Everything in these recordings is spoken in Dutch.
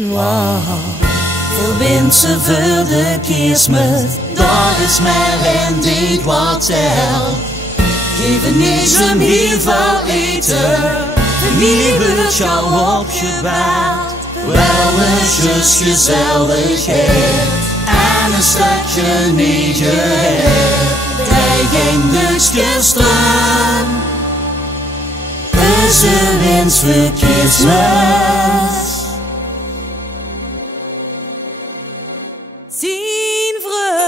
Wow. Veel mensen voor de kerstmis, dat is maar een ding wat telt. Geven is hem heel veel eten, familie wordt jou opgebouwd. Wel eens gezelligheid en een stukje nietigheid. Hij ging dus gisteren, is een wens voor kerstmis. Zien vreugd.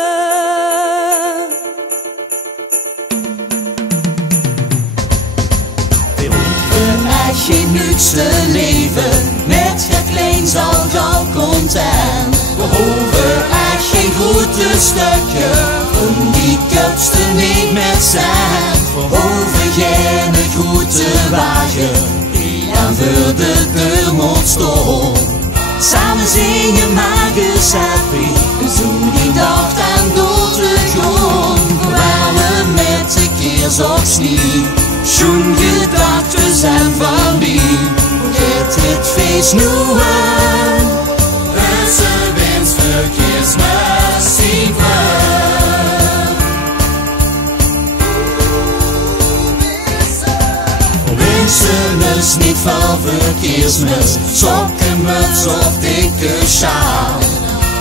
We hoeven echt geen luxe leven, met het klein zal gauw content. We hoeven echt geen grote stukje, om die kopsten niet met cent. We hoeven geen grote wagen, die aan voor de deur moet staan. Samen zingen maar gezellig, zo die dag en door de grond. Waar we met de keerzorgs niet, zo'n gedachten zijn van mij. Get het feest nu aan, het is een wens voor kerstmis, zien we. Wensen is niet van voor kerstmis, sokken, muts of dikke sjaal.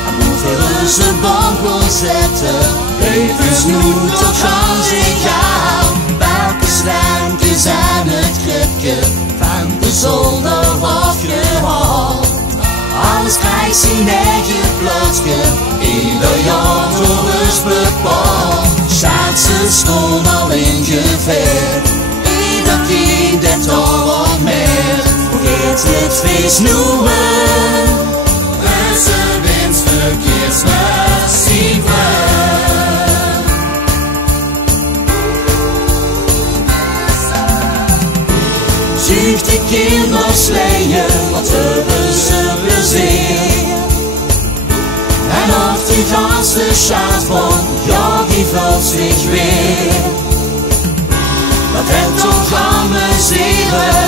En hoeveel is een boom kon zetten, even snoet tot gaan zich aan. Welke slijmpjes zijn het kripje van de zolder afgehaald. Alles krijgt zijn eigen plaatsje, ieder jaar door is bepaald. Schaatsen stond al in geveer, ieder kind het al op meer. Vergeet het feest nu aan, het is een wens voor kerstmis, zien we. Zucht de kinders sleeën, wat hebben ze plezier. En of die ganse schaat van, ja die vult zich weer. Wat het toch amuseren,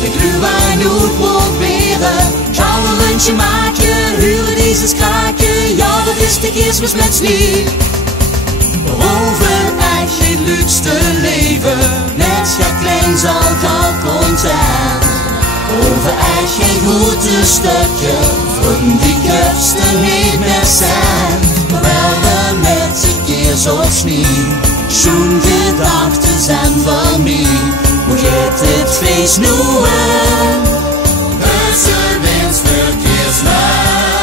de glühwein uit proberen. Gaan we een lunchje maken, huren deze kraken, ja dat is de kerstmis met niet. We hoeven echt geen luxe te leven, net gaat klein zal gauw content. We hoeven echt geen goede stukje, van die kopsten niet meer cent. Terwijl we met de keerzorgs niet, zo'n gedachten zijn van mij. Hoe gaat het feest nu aan? Het is een wens voor kerstmis.